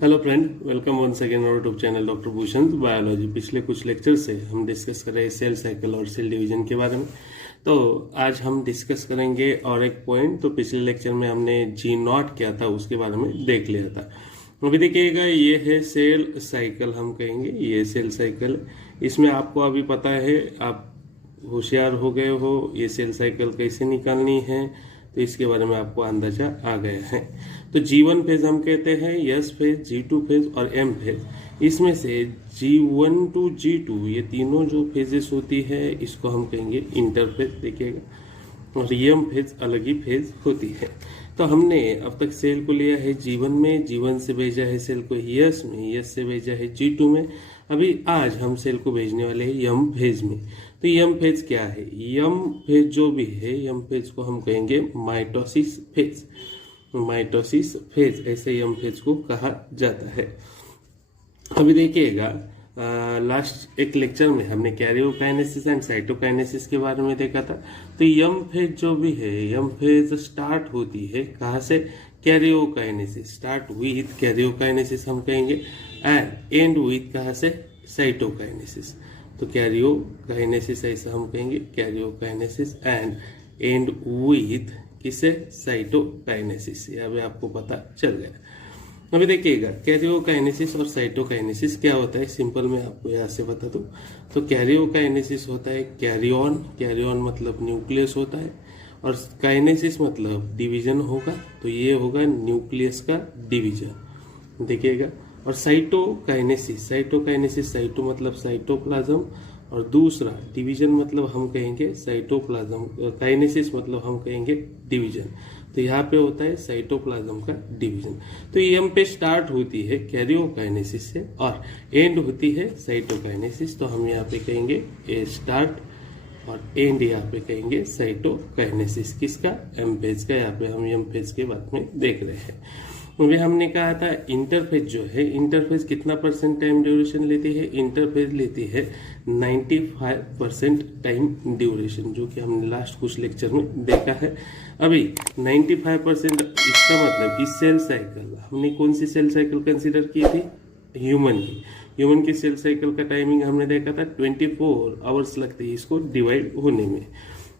Hello friend, welcome once again our YouTube channel doctor Bhushan biology. पिछले कुछ lecture से हम डिस्कस कर रहे हैं सेल साइकिल और सेल डिवीजन के बारे में। तो आज हम डिस्कस करेंगे और एक पॉइंट। तो पिछले लेक्चर में हमने जी नॉट क्या था उसके बारे में देख लिया था। अभी देखिएगा, ये है सेल साइकिल, हम कहेंगे ये सेल साइकिल। इसमें आपको अभी पता है, आप होशियार हो गए हो, ये सेल साइकिल कैसे निकालनी है, तो इसके बारे में आपको अंदाजा आ गया है। तो G1 फेज हम कहते हैं, S फेज, G2 फेज और M फेज। इसमें से G1 to G2 ये तीनों जो फेजेस होती है इसको हम कहेंगे इंटरफेज, देखिएगा। और M फेज अलग ही फेज होती है। तो हमने अब तक सेल को लिया है G1 में, G1 से भेजा है सेल को S में, S से भेजा है G2 में। अभी आज हम सेल को भेजने वाले हैं M फेज में। तो M फेज क्या है? M फेज जो भी है, M फेज को हम कहेंगे माइटोसिस फेज। माइटोसिस फेज, ऐसे M फेज को कहा जाता है। अभी देखिएगा, लास्ट एक लेक्चर में हमने कैरियोकाइनेसिस एंड साइटोकाइनेसिस के बारे में देखा था। तो M फेज जो भी है, M फेज स्टार्ट होती है कहाँ से? कैरियोकाइनेसिस। स्टार्ट विथ कैरियोकाइनेसिस हम कहेंगे, एंड एंड विथ कहाँ से? साइटोकाइनेसिस। तो कैरियोकाइनेसिस ऐसा हम कहेंगे, कैरियोकाइनेसिस एंड एंड विथ किसे? साइटोकाइनेसिस। यहाँ पे आपको पता चल गया। अभी देखिएगा, कैरियोकाइनेसिस और साइटोकाइनेसिस क्या होता है, सिंपल मैं आपको यहाँ से बता दूं। तो कैरियोकाइनेसिस होता है कैरियन, कैरियन मतलब न्यूक्लियस होता है, और काइनेसिस मतलब डिवीजन होगा। तो ये होगा न्यूक्लियस का डिवीजन, देखिएगा। और साइटोकाइनेसिस, साइटोकाइनेसिस, साइटो मतलब साइटोप्लाज्म, और दूसरा डिवीजन मतलब हम कहेंगे साइटोप्लाज्म, काइनेसिस मतलब हम कहेंगे डिवीजन। तो यहाँ पे होता है साइटोप्लाज्म का डिवीजन। तो ये पे स्टार्ट होती है कैरियोकाइनेसिस से और एंड होती है साइटोकाइनेसिस। तो हम यहाँ पे कहेंगे ए स्टार्ट और एंड यहाँ पे कहेंगे साइटोकाइनेसिस। किसका? एम फेज का। यहाँ पे हम एम फेज के बारे में देख रहे हैं। अभी हमने कहा था इंटरफेज जो है, इंटरफेज कितना परसेंट टाइम ड्यूरेशन लेती है? इंटरफेज लेती है 95% टाइम ड्यूरेशन, जो कि हमने लास्ट कुछ लेक्चर में देखा है। अभी 95% इसका मतलब इस सेल साइकिल, हमने कौन सी सेल साइकिल कंसीडर की थी? ह्यूमन की। ह्यूमन की सेल साइकिल का टाइमिंग हमने देखा था 24 आवर्स लगते हैं इसको डिवाइड होने में।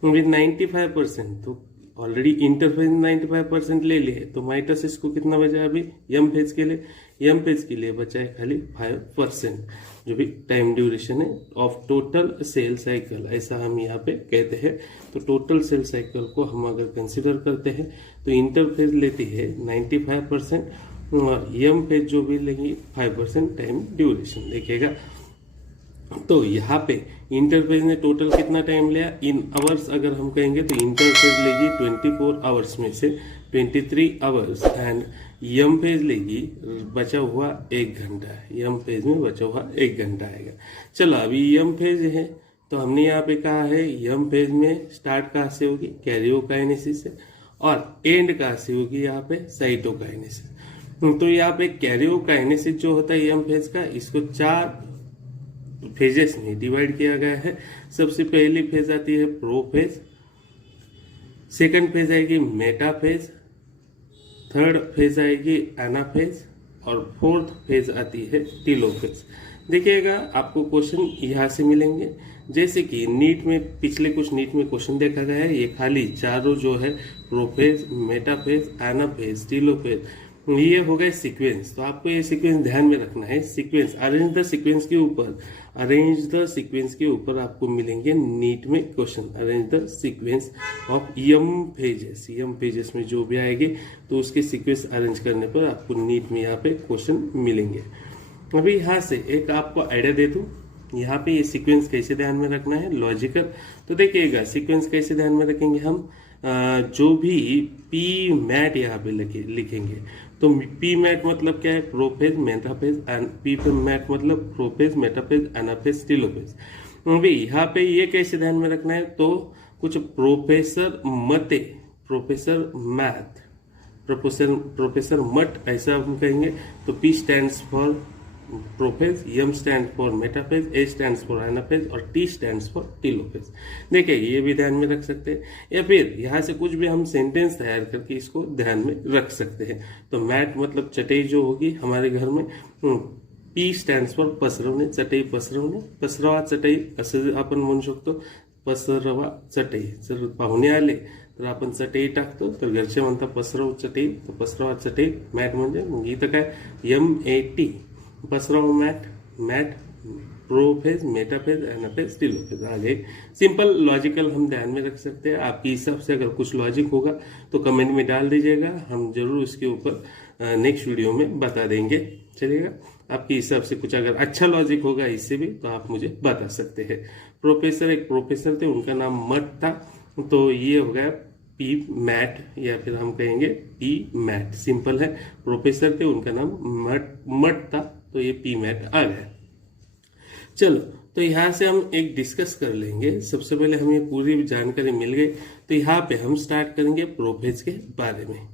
अभी 95%, तो ऑलरेडी इंटरफेज 95% ले लिए, तो माइटोसिस को कितना बचा अभी? एम फेज के लिए, एम फेज के लिए बचा है खाली 5%, जो भी टाइम ड्यूरेशन है ऑफ टोटल सेल साइकिल, ऐसा हम यहाँ पे कहते हैं। तो टोटल सेल साइकिल को हम अगर कंसिडर करते हैं तो इंटरफेज लेती है 95% और एम फेज जो भी लेगी 5% टाइम ड्यूरेशन, देखिएगा। तो यहाँ पे इंटरफेज ने टोटल कितना टाइम लिया इन आवर्स अगर हम कहेंगे, तो इंटरफेज लेगी 24 आवर्स में से 23 आवर्स, एंड एम फेज लेगी बचा हुआ 1 घंटा। एम फेज में बचा हुआ 1 घंटा आएगा। चलो, अभी एम फेज है तो हमने यहाँ पे कहा है एम फेज में स्टार्ट कहाँ से होगी? कैरियोकाइनेसिस से, और एंड कहाँ से होगी? यहाँ पे साइटोकाइनेसिस। तो यहाँ पे कैरियोकाइनेसिस जो होता है एम फेज का, इसको 4 फेजेस में डिवाइड किया गया है। सबसे पहली फेज आती है प्रोफेज, सेकंड फेज आएगी मेटाफेज, थर्ड फेज आएगी एनाफेज, और फोर्थ फेज आती है टीलोफेज। देखिएगा, आपको क्वेश्चन यहाँ से मिलेंगे, जैसे कि नीट में, पिछले कुछ नीट में क्वेश्चन देखा गया है, ये खाली चारों जो है प्रोफेज, मेटाफेज, एनाफेज, टीलोफेज, ये हो गए सीक्वेंस। तो आपको ये सीक्वेंस ध्यान में रखना है। सीक्वेंस, अरेंज द सीक्वेंस के ऊपर, अरेंज द सीक्वेंस के ऊपर आपको मिलेंगे नीट में question. Arrange the sequence of M phases, M phases में जो भी आएगी तो उसके सीक्वेंस अरेंज करने पर आपको नीट में यहाँ पे क्वेश्चन मिलेंगे। अभी यहाँ से एक आपको आइडिया दे दूं, यहाँ पे ये सीक्वेंस कैसे ध्यान में रखना है, लॉजिकल। तो देखिएगा, सीक्वेंस कैसे ध्यान में रखेंगे हम, जो भी पी मैट यहाँ पे लिखेंगे, तो पी मैट मतलब क्या है? प्रोफेज, मेटाफेज, पी मैट मतलब प्रोफेज, मेटाफेज, एनाफेज, टीलोफेज। अभी यहाँ पे ये कैसे ध्यान में रखना है? तो कुछ प्रोफेसर मते, प्रोफेसर मैथ, प्रोफेसर मट, ऐसा हम कहेंगे। तो P stands for prophase, M stand for metaphase, A stand for anaphase और T स्टैंड फॉर टीलोफेज। देखिए ये भी ध्यान में रख सकते हैं, या फिर यहाँ से कुछ भी हम सेंटेंस तैयार करके इसको ध्यान में रख सकते हैं। तो मैट मतलब चटाई जो होगी हमारे घर में, P स्टैंड फॉर पसरवणे, चटई पसरवणे, पसरवा चटई असं आपण म्हणू शकतो, पसरवा चटई। जर पाहुणे आले तर आपण चटई टाकतो, तर घरचे म्हणतात पसरव चटई, तर पसरवा चटई मॅट म्हणजे, मग इथं काय MAT, पसरव mat, mat prophase, metaphase, anaphase, telophase. आगे सिंपल लॉजिकल हम ध्यान में रख सकते हैं। आपके हिसाब से अगर कुछ लॉजिक होगा तो कमेंट में डाल दीजिएगा, हम जरूर उसके ऊपर नेक्स्ट वीडियो में बता देंगे, चलेगा। आपके हिसाब से कुछ अगर अच्छा लॉजिक होगा इससे भी तो आप मुझे बता सकते हैं। प्रोफेसर, एक प्रोफेसर थे, उनका नाम मट था, तो ये हो गया P मैट, या फिर हम कहेंगे P मैट, सिंपल है। प्रोफेसर थे, उनका नाम मट था, तो ये P मैट आ गया। चलो, तो यहाँ से हम एक डिस्कस कर लेंगे। सबसे पहले हमें पूरी जानकारी मिल गई, तो यहाँ पे हम स्टार्ट करेंगे प्रोफेज के बारे में।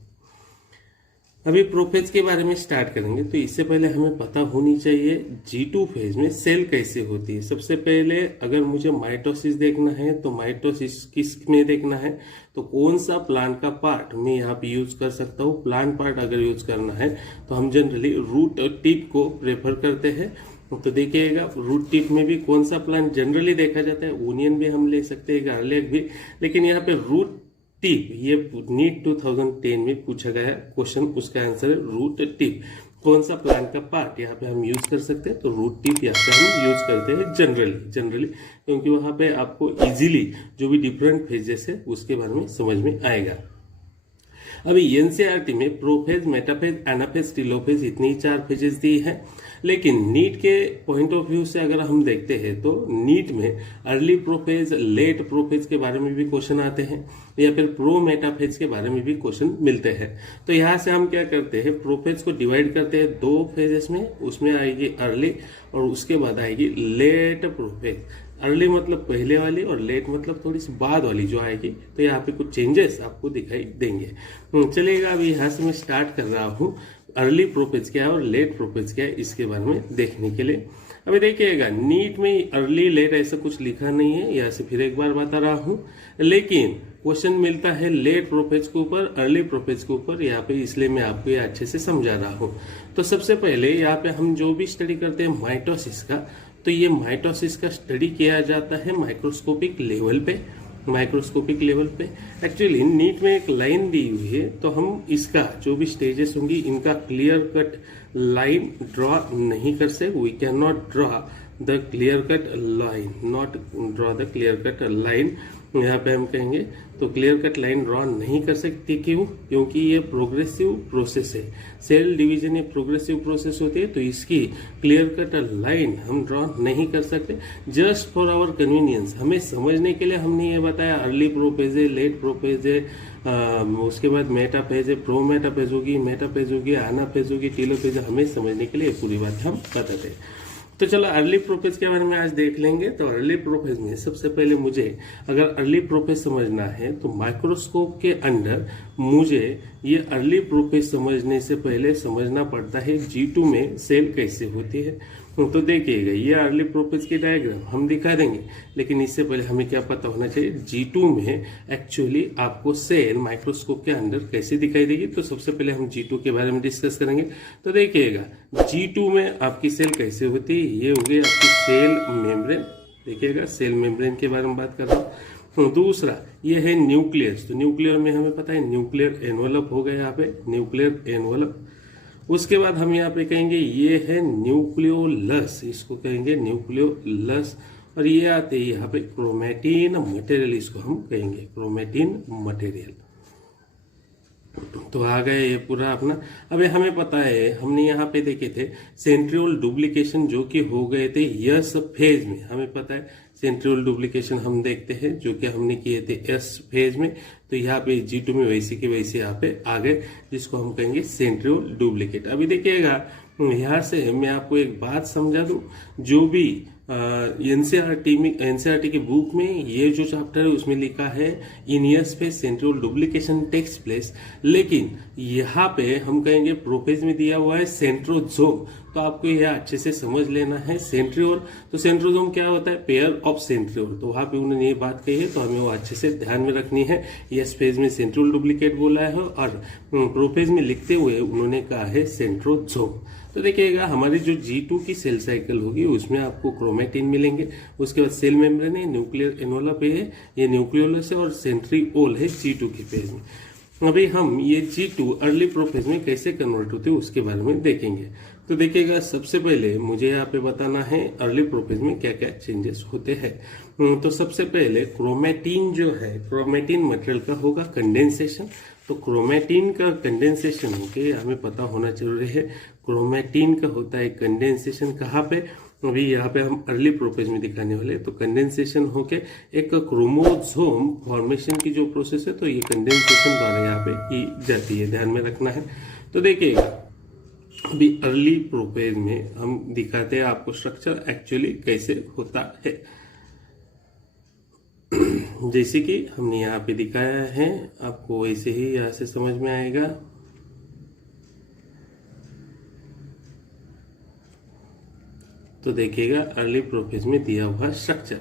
अभी प्रोफेज के बारे में स्टार्ट करेंगे, तो इससे पहले हमें पता होनी चाहिए G2 फेज में सेल कैसे होती है। सबसे पहले अगर मुझे माइटोसिस देखना है तो माइटोसिस किस में देखना है, तो कौन सा प्लांट का पार्ट मैं यहाँ पे यूज कर सकता हूँ। प्लांट पार्ट अगर यूज करना है तो हम जनरली रूट टिप को प्रेफर करते हैं। तो देखिएगा रूट टिप में भी कौन सा प्लांट जनरली देखा जाता है, ओनियन भी हम ले सकते हैं, गार्लिक भी, लेकिन यहाँ पे रूट टिप, ये नीट 2010 में पूछा गया क्वेश्चन, उसका आंसर है रूट टिप। कौन सा प्लांट का पार्ट यहाँ पे हम यूज कर सकते हैं, तो रूट टिप यहाँ पे हम यूज करते हैं जनरली, क्योंकि वहां पे आपको इजीली जो भी डिफरेंट फेजेस है उसके बारे में समझ में आएगा। अभी एनसीईआरटी में प्रोफेज, मेटाफेज, एनाफेज, टीलोफेज इतनी 4 फेजेस दी है, लेकिन नीट के पॉइंट ऑफ व्यू से अगर हम देखते हैं तो नीट में अर्ली प्रोफेज, लेट प्रोफेज के बारे में भी क्वेश्चन आते हैं, या फिर प्रो मेटाफेज के बारे में भी क्वेश्चन मिलते हैं। तो यहाँ से हम क्या करते हैं, प्रोफेज को डिवाइड करते हैं 2 फेजेस में, उसमें आएगी अर्ली और उसके बाद आएगी लेट प्रोफेज। अर्ली मतलब पहले वाली और लेट मतलब थोड़ी सी बाद वाली जो आएगी, तो यहाँ पे कुछ चेंजेस आपको दिखाई देंगे। चलेगा, अभी यहाँ से मैं स्टार्ट कर रहा हूँ अर्ली प्रोफेज क्या है और लेट प्रोफेज क्या है इसके बारे में देखने के लिए। अभी देखिएगा नीट में अर्ली लेट ऐसा कुछ लिखा नहीं है, यहाँ से फिर एक बार बता रहा हूँ, लेकिन क्वेश्चन मिलता है लेट प्रोफेज के ऊपर, अर्ली प्रोफेज के ऊपर यहाँ पे, इसलिए मैं आपको ये अच्छे से समझा रहा हूँ। तो सबसे पहले यहाँ पे हम जो भी स्टडी करते हैं माइटोसिस का, तो ये माइटोसिस का स्टडी किया जाता है माइक्रोस्कोपिक लेवल पे, एक्चुअली नीट में एक लाइन दी हुई है, तो हम इसका जो भी स्टेजेस होंगी इनका क्लियर कट लाइन ड्रॉ नहीं कर सकते। We can not draw the clear cut line, यहाँ पे हम कहेंगे तो क्लियर कट लाइन ड्रॉ नहीं कर सकती। क्यों? क्योंकि ये प्रोग्रेसिव प्रोसेस है, सेल डिवीजन एक प्रोग्रेसिव प्रोसेस होती है, तो इसकी क्लियर कट लाइन हम ड्रॉ नहीं कर सकते। जस्ट फॉर आवर कन्वीनियंस, हमें समझने के लिए हमने ये बताया अर्ली प्रोफेज है, लेट प्रोफेज है, उसके बाद मेटाफेज है, प्रो मेटाफेज होगी, एनाफेज होगी, टीलोफेज, हमें समझने के लिए पूरी बात हम बताते हैं। तो चलो अर्ली प्रोफेज के बारे में आज देख लेंगे। तो अर्ली प्रोफेज में सबसे पहले मुझे अगर अर्ली प्रोफेज समझना है तो माइक्रोस्कोप के अंदर मुझे ये अर्ली प्रोफेज समझने से पहले समझना पड़ता है G2 में सेल कैसे होती है। तो देखिएगा ये अर्ली प्रोफेज की डायग्राम हम दिखा देंगे, लेकिन इससे पहले हमें क्या पता होना चाहिए G2 में एक्चुअली आपको सेल माइक्रोस्कोप के अंदर कैसे दिखाई देगी। तो सबसे पहले हम G2 के बारे में डिस्कस करेंगे। तो देखिएगा G2 में आपकी सेल कैसे होती है, ये हो गई आपकी सेल मेम्ब्रेन। देखिएगा सेल मेम्ब्रेन के बारे में बात कर रहा हूँ। दूसरा ये है न्यूक्लियस, तो न्यूक्लियर में हमें पता है न्यूक्लियर एनवलप हो गया यहाँ पे, न्यूक्लियर एनवलप। उसके बाद हम यहाँ पे कहेंगे ये है न्यूक्लियोलस, इसको कहेंगे न्यूक्लियोलस, और ये आते हैं यहाँ पे क्रोमेटिन मटेरियल, इसको हम कहेंगे क्रोमेटिन मटेरियल। तो आ गए ये पूरा अपना। अबे हमें पता है, हमने यहाँ पे देखे थे सेंट्रियोल डुप्लीकेशन जो कि हो गए थे यस फेज में, हमें पता है सेंट्रियोल डुप्लीकेशन हम देखते हैं जो कि हमने किए थे एस फेज में। तो यहाँ पे G2 में वैसे के वैसे यहाँ पे आ गए, जिसको हम कहेंगे सेंट्रियोल डुप्लीकेट। अभी देखिएगा यहाँ से मैं आपको एक बात समझा दूं, जो भी एनसीईआरटी की बुक में ये जो चैप्टर है उसमें लिखा है in year space central duplication takes place, लेकिन यहाँ पे हम कहेंगे प्रोपेज में दिया हुआ है सेंट्रोजोम। तो आपको यह अच्छे से समझ लेना है सेंट्रियोल। तो सेंट्रोजोम क्या होता है? Pair of centriole. तो वहां पे उन्होंने ये बात कही है, तो हमें वो अच्छे से ध्यान में रखनी है। यस पेज में सेंट्रियोल डुप्लीकेट बोला है और प्रोपेज में लिखते हुए उन्होंने कहा है सेंट्रोजोम। तो देखिएगा हमारी जो G2 की सेल साइकिल होगी उसमें आपको क्रोमेटिन मिलेंगे, उसके बाद सेल मेम्ब्रेन है, न्यूक्लियर एनोलप है, ये न्यूक्लियोलस है और सेंट्रिओल है G2 की फेज में। अभी हम ये G2 अर्ली प्रोफेज में कैसे कन्वर्ट होते हैं उसके बारे में देखेंगे। तो देखिएगा सबसे पहले मुझे यहाँ पे बताना है अर्ली प्रोफेज में क्या क्या चेंजेस होते हैं। तो सबसे पहले क्रोमेटिन जो है, क्रोमेटिन मटेरियल का होगा कंडेंसेशन। तो क्रोमेटिन का कंडेंसेशन होके हमें पता होना जरूरी है, क्रोमेटिन का होता है कंडेंसेशन कहाँ पे? अभी यहाँ पे हम अर्ली प्रोफेज में दिखाने वाले। तो कंडेंसेशन होके एक क्रोमोसोम फॉर्मेशन की जो प्रोसेस है, तो ये कंडेंसेशन द्वारा यहाँ पे की जाती है, ध्यान में रखना है। तो देखिएगा अभी अर्ली प्रोफेज में हम दिखाते हैं आपको स्ट्रक्चर एक्चुअली कैसे होता है। जैसे कि हमने यहाँ पे दिखाया है, आपको वैसे ही यहाँ से समझ में आएगा। तो देखिएगा अर्ली प्रोफेज में दिया हुआ स्ट्रक्चर।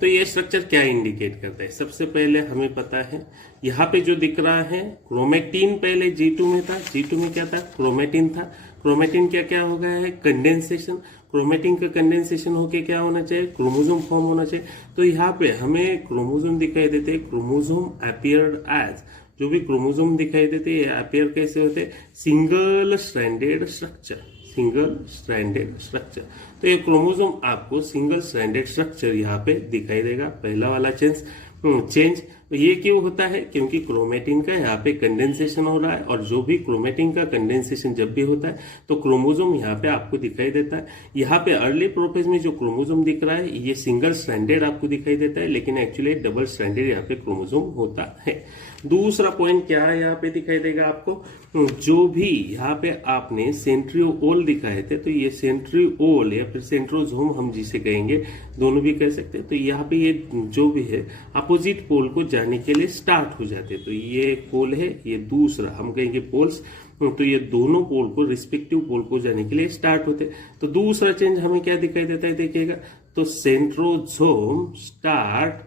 तो ये स्ट्रक्चर क्या इंडिकेट करता है? सबसे पहले हमें पता है यहाँ पे जो दिख रहा है क्रोमेटिन पहले G2 में था। G2 में क्या था? क्रोमेटिन था। क्रोमेटिन क्या क्या हो गया है? कंडेंसेशन। क्रोमेटिन का कंडेंसेशन होके क्या होना चाहिए? क्रोमोसोम फॉर्म होना चाहिए। तो यहाँ पे हमें क्रोमोसोम दिखाई देते हैं, क्रोमोसोम अपीयर्ड एज, जो भी क्रोमोसोम दिखाई देते हैं अपीयर कैसे होते हैं? Single stranded structure, single stranded structure. तो ये क्रोमोसोम आपको सिंगल स्ट्रैंडेड स्ट्रक्चर यहाँ पे दिखाई देगा, पहला वाला चेंज। ये क्यों होता है? क्योंकि क्रोमेटिन का यहाँ पे कंडेंसेशन हो रहा है, और जो भी क्रोमेटिन का कंडेंसेशन जब भी होता है तो क्रोमोसोम यहाँ पे आपको दिखाई देता है। यहाँ पे अर्ली प्रोफेज में जो क्रोमोसोम दिख रहा है ये सिंगल स्ट्रैंडेड आपको दिखाई देता है, लेकिन एक्चुअली डबल स्ट्रैंडेड यहाँ पे क्रोमोसोम होता है। दूसरा पॉइंट क्या है यहाँ पे दिखाई देगा आपको? जो भी यहाँ पे आपने सेंट्रियोल दिखाए थे, तो ये सेंट्रियोल या फिर सेंट्रोजोम हम जिसे कहेंगे, दोनों भी कह सकते हैं। तो यहाँ पे ये जो भी है अपोजिट पोल को जाने के लिए स्टार्ट हो जाते हैं। तो ये एक पोल है, ये दूसरा हम कहेंगे पोल्स। तो ये दोनों पोल को रिस्पेक्टिव पोल को जाने के लिए स्टार्ट होते। तो दूसरा चेंज हमें क्या दिखाई देता है? देखिएगा तो सेंट्रोजोम स्टार्ट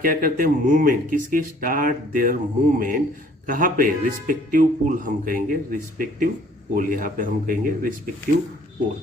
क्या करते हैं? मूवमेंट। किसकी? स्टार्ट देयर मूवमेंट कहाँ पे? रिस्पेक्टिव पोल हम कहेंगे, रिस्पेक्टिव पोल। यहाँ पे हम कहेंगे रिस्पेक्टिव पोल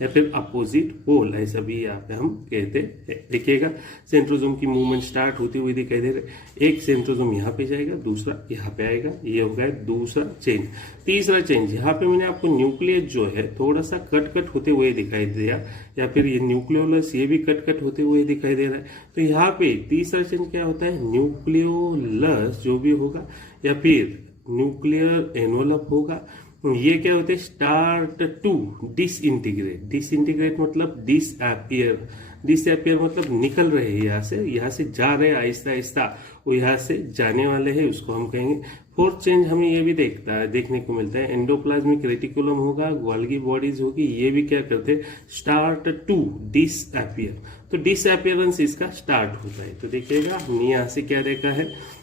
या फिर अपोजिट पोल, ऐसा भी यहाँ पे हम कहते हैं। देखिएगा सेंट्रोजोम की मूवमेंट स्टार्ट होती हुई दिखाई दे रही है। एक सेंट्रोजोम यहाँ पे जाएगा, दूसरा यहाँ पे आएगा। ये हो गया दूसरा चेंज। तीसरा चेंज यहाँ पे मैंने आपको न्यूक्लियस जो है थोड़ा सा कट होते हुए दिखाई दिया, या फिर ये न्यूक्लियोलस ये भी कट होते हुए दिखाई दे रहा है। तो यहाँ पे तीसरा चेंज क्या होता है? न्यूक्लियोलस जो भी होगा या फिर न्यूक्लियर एनवलप होगा, ये क्या होते हैं? Start to disintegrate. डिसइंटीग्रेट मतलब डिसअपियर। डिसअपियर मतलब निकल रहे हैं यहाँ से जा रहे हैं आहिस्ता आहिस्ता, वो यहाँ से जाने वाले हैं, उसको हम कहेंगे। फोर्थ चेंज हमें ये भी देखने को मिलता है, एंडोप्लाज्मिक रेटिकुलम होगा, गोल्गी बॉडीज होगी, ये भी क्या करते हैं? Start to disappear. तो डिसअपियरेंस इसका स्टार्ट होता है। तो देखिएगा हमने यहाँ से क्या देखा है?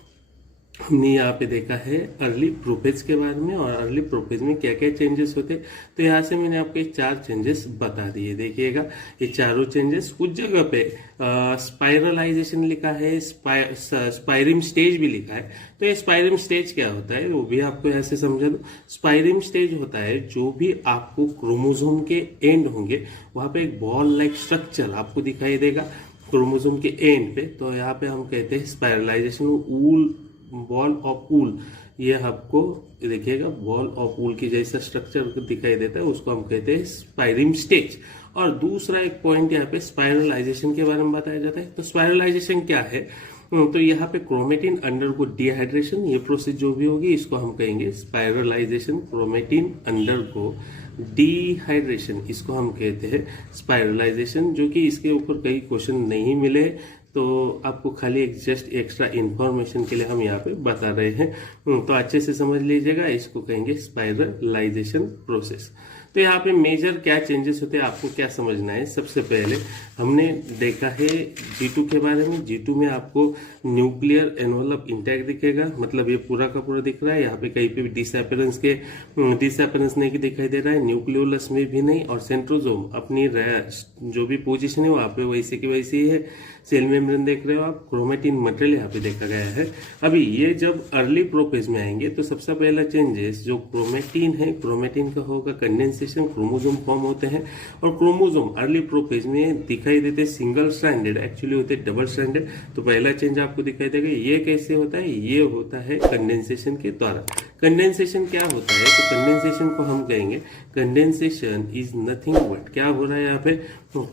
हमने यहाँ पे देखा है अर्ली प्रोफेज के बारे में, और अर्ली प्रोफेज में क्या क्या चेंजेस होते हैं। तो यहाँ से मैंने आपको 4 चेंजेस बता दिए। देखिएगा ये चारों चेंजेस, कुछ जगह पे स्पाइरलाइजेशन लिखा है, स्पाइरिम स्टेज भी लिखा है। तो ये स्पाइरिम स्टेज क्या होता है वो भी आपको यहाँ से समझा दो। स्पाइरिम स्टेज होता है जो भी आपको क्रोमोसोम के एंड होंगे वहां पे एक बॉल लाइक स्ट्रक्चर आपको दिखाई देगा क्रोमोसोम के एंड पे। तो यहाँ पे हम कहते हैं स्पाइरलाइजेशन, बॉल ऑफ ऊल। ये आपको देखिएगा बॉल ऑफ ऊल की जैसा स्ट्रक्चर दिखाई देता है, उसको हम कहते हैं स्पाइरिम स्टेज। और दूसरा एक पॉइंट यहाँ पे स्पाइरलाइजेशन के बारे में बताया जाता है। तो स्पाइरलाइजेशन क्या है? तो यहाँ पे क्रोमेटिन अंडरगो डिहाइड्रेशन, ये प्रोसेस जो भी होगी इसको हम कहेंगे स्पाइरलाइजेशन। क्रोमेटिन अंडरगो डिहाइड्रेशन, इसको हम कहते हैं स्पाइरलाइजेशन, जो कि इसके ऊपर कई क्वेश्चन नहीं मिले, तो आपको खाली एक जस्ट एक्स्ट्रा इंफॉर्मेशन के लिए हम यहाँ पे बता रहे हैं। तो अच्छे से समझ लीजिएगा, इसको कहेंगे स्पाइरलाइजेशन प्रोसेस। तो यहाँ पे मेजर क्या चेंजेस होते हैं आपको क्या समझना है। सबसे पहले हमने देखा है G2 के बारे में। G2 में आपको न्यूक्लियर एनवलप इंटैक्ट दिखेगा, मतलब ये पूरा का पूरा दिख रहा है। यहाँ पे कहीं पे भी डिसअपेरेंस नहीं दिखाई दे रहा है, न्यूक्लियोलस में भी नहीं, और सेंट्रोजोम अपनी जो भी पोजीशन है वहाँ पे वैसे की वैसे ही है। सेल मेम्ब्रेन देख रहे हो आप, क्रोमेटिन मटेरियल यहाँ पे देखा गया है। अभी ये जब अर्ली प्रोफेज में आएंगे तो सबसे पहला चेंजेस जो क्रोमेटिन है, क्रोमेटिन का होगा कंडेंसेशन, क्रोमोजोम फॉर्म होते हैं, और क्रोमोजोम अर्ली प्रोफेज में दिखाई देते सिंगल स्ट्रैंडेड, एक्चुअली होते डबल स्ट्रैंडेड। तो पहला चेंज आपको दिखाई देगा। ये कैसे होता है? ये होता है कंडेंसेशन के द्वारा। कंडेंसेशन क्या होता है? तो कंडेंसेशन को हम कहेंगे, कंडेंसेशन इज नथिंग बट, क्या हो रहा है यहाँ पे?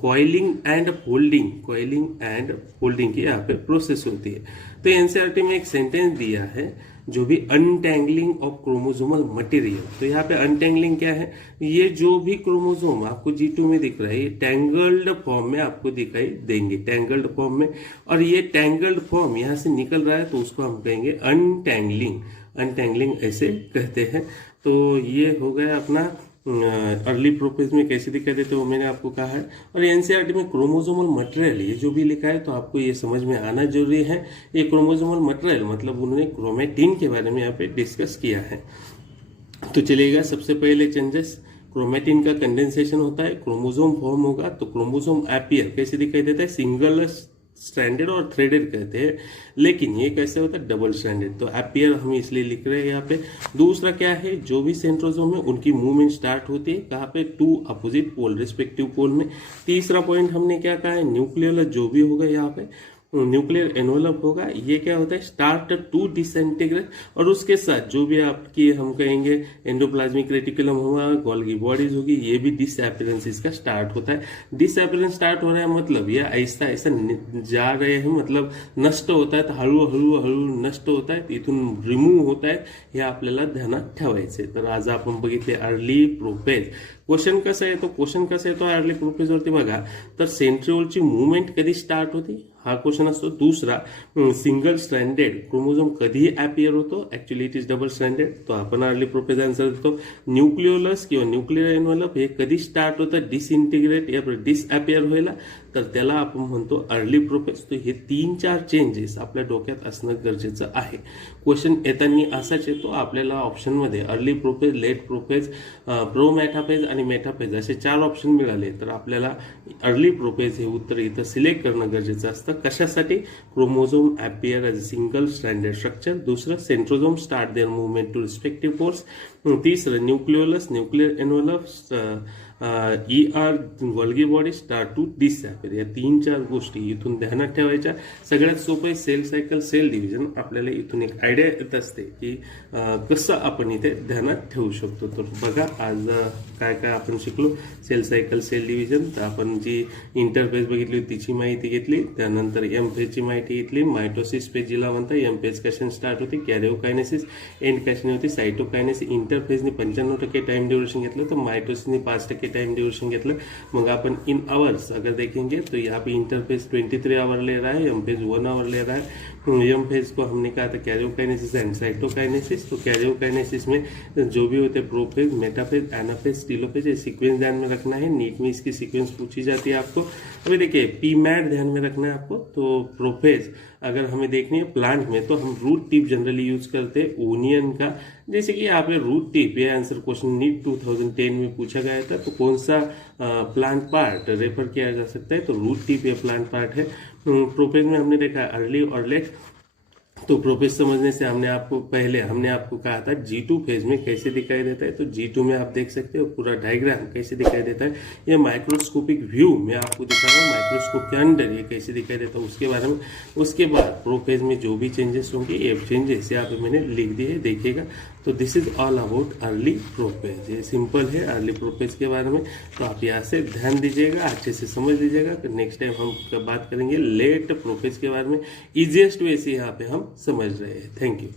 Coiling and folding, coiling and folding की यहाँ पे प्रोसेस होती है। तो एनसीईआरटी में एक सेंटेंस दिया है, जो भी अनटेंगलिंग ऑफ क्रोमोसोमल मटेरियल। तो यहाँ पे अनटेंगलिंग क्या है? ये जो भी क्रोमोसोम आपको G2 में दिख रहा है, ये टैंगल्ड फॉर्म में आपको दिखाई देंगे, टैंगल्ड फॉर्म में। और ये टैंगल्ड फॉर्म यहाँ से निकल रहा है तो उसको हम कहेंगे अनटेंगलिंग, अनटेंगलिंग ऐसे कहते हैं। तो ये हो गया अपना अर्ली प्रोफेज में कैसे दिखाई देते हैं वो मैंने आपको कहा है। और एनसीईआरटी में क्रोमोसोमल मटेरियल ये जो भी लिखा है तो आपको ये समझ में आना जरूरी है। ये क्रोमोसोमल मटेरियल मतलब उन्होंने क्रोमेटिन के बारे में यहाँ पे डिस्कस किया है। तो चलिएगा, सबसे पहले चेंजेस, क्रोमेटिन का कंडेंसेशन होता है, क्रोमोसोम फॉर्म होगा। तो क्रोमोसोम अपीयर कैसे दिखाई देता है? सिंगल स्ट्रैंडेड और थ्रेडेड कहते हैं, लेकिन ये कैसे होता है? Double stranded. तो अपीयर हम इसलिए लिख रहे हैं यहाँ पे। दूसरा क्या है? जो भी सेंट्रोजोम है उनकी मूवमेंट स्टार्ट होती है कहाँ पे? टू अपोजिट पोल, रिस्पेक्टिव पोल में। तीसरा पॉइंट हमने क्या कहा है? न्यूक्लियोलस जो भी होगा यहाँ पे, न्यूक्लियर एनवलप होगा, ये क्या होता है? Start to disintegrate. और उसके साथ जो भी आपकी हम कहेंगे एंडोप्लाज्मिक रेटिकुलम होगा, गोल्गी बॉडीज होगी, ये भी डिसअपीयरेंस इसका स्टार्ट होता है। डिसअपीयरेंस स्टार्ट हो रहा है मतलब ये ऐसा ऐसा जा रहे हैं, मतलब नष्ट होता है, तर हळूहळू नष्ट होत आहेत, इथून रिमूव्ह होत आहेत, हे आपल्याला ध्यानात ठेवायचे। तर आज आपण बघितले अर्ली प्रोफेज। क्वेश्चन कसा येतो? क्वेश्चन कसा येतो अर्ली प्रोफेज वरती बघा, तर सेंट्रिओलची मुवमेंट कधी स्टार्ट होती हा क्वेश्चन असतो। दुसरा, सिंगल स्ट्रँडेड क्रोमोझोम कधी अपीयर होतो? Actually it is double stranded, तो आपण अर्ली प्रोफेज आन्सर देतो। न्यूक्लियोलस किंवा न्यूक्लियर एनवलप हे कधी स्टार्ट होतं डिसइंटिग्रेट या डिसअपियर व्हायला, तर त्याला आपण म्हणतो अर्ली प्रोफेज। तो हे 3-4 चेंजेस आपल्या डोक्यात असणं गरजेचं आहे। क्वेश्चन येताना असाच येतो आपल्याला ऑप्शनमध्ये early prophase, late prophase, pro metaphase आणि मेटाफेज असे 4 ऑप्शन मिळाले, तर आपल्याला अर्ली प्रोफेज हे उत्तर इथं सिलेक्ट करणं गरजेचं असतं। कशासाठी? Chromosome appear as a single stranded structure. दुसरं, centrosome start their movement to respective poles. तीसरं, nucleolus, nuclear envelope, ER Golgi body start to disappear. या 3-4 गोष्टी इथून ध्यानात ठेवायच्या। सगळ्यात सोपं सेल सायकल, सेल डिव्हिजन। आपल्याला इथून एक आयडिया येत असते की कसं आपण इथे ध्यानात ठेवू शकतो। तर बघा आज काय काय आपण शिकलो। सेल सायकल, सेल डिव्हिजन, तर आपण जी इंटरफेज बघितली तिची माहिती घेतली, त्यानंतर एम फेजची माहिती घेतली, मायटोसिस फेज जिला म्हणतात, एम फेज कशाने स्टार्ट होती, कॅरिओकायनेसिस, एंड कशाने होती, सायटोकायनेसिस। इंटरफेजने 95% टाइम ड्यूरेशन घेतलं, तर मायटोसिसने 5% टाइम ड्यूरेशन घेतलं। मग आपण इन आवर्स अगर देखेंगे तो यहाँ पे इंटरफेज 23 आवर ले रहा है, एम फेज 1 आवर ले रहा है। एम फेज को हमने कहा था कैरियोकाइनेसिस एंड साइटोकाइनेसिस। तो कैरियोकाइनेसिस में जो भी होते हैं प्रोफेज, मेटाफेज, एनाफेज, टीलोफेज, ये सीक्वेंस ध्यान में रखना है। नीट में इसकी सीक्वेंस पूछी जाती है आपको। अभी देखिए पीमैट ध्यान में रखना है आपको। तो प्रोफेज अगर हमें देखनी है प्लांट में, तो हम रूट टिप जनरली यूज करते हैं ओनियन का। जैसे कि यहाँ पे रूट टिप, ये आंसर क्वेश्चन नीट 2010 में पूछा गया था, तो कौन सा प्लांट पार्ट रेफर किया जा सकता है? तो रूट टिप ये प्लांट पार्ट है। प्रोफेज में हमने देखा अर्ली और लेट। तो प्रोफेज समझने से हमने आपको कहा था G2 फेज में कैसे दिखाई देता है। तो G2 में आप देख सकते हो पूरा डायग्राम कैसे दिखाई देता है। ये माइक्रोस्कोपिक व्यू में आपको दिखा रहा हूँ, माइक्रोस्कोप के अंदर ये कैसे दिखाई देता है उसके बारे में। उसके बाद प्रोफेज में जो भी चेंजेस होंगे, ये चेंजेस यहाँ पे मैंने लिख दिए, देखिएगा। तो this is all about early prophase. ये सिंपल है अर्ली प्रोफेज के बारे में। तो आप यहाँ से ध्यान दीजिएगा, अच्छे से समझ लीजिएगा। नेक्स्ट टाइम हम बात करेंगे लेट प्रोफेज के बारे में। इजिएस्ट वे से यहाँ पे हम समझ रहे हैं। Thank you.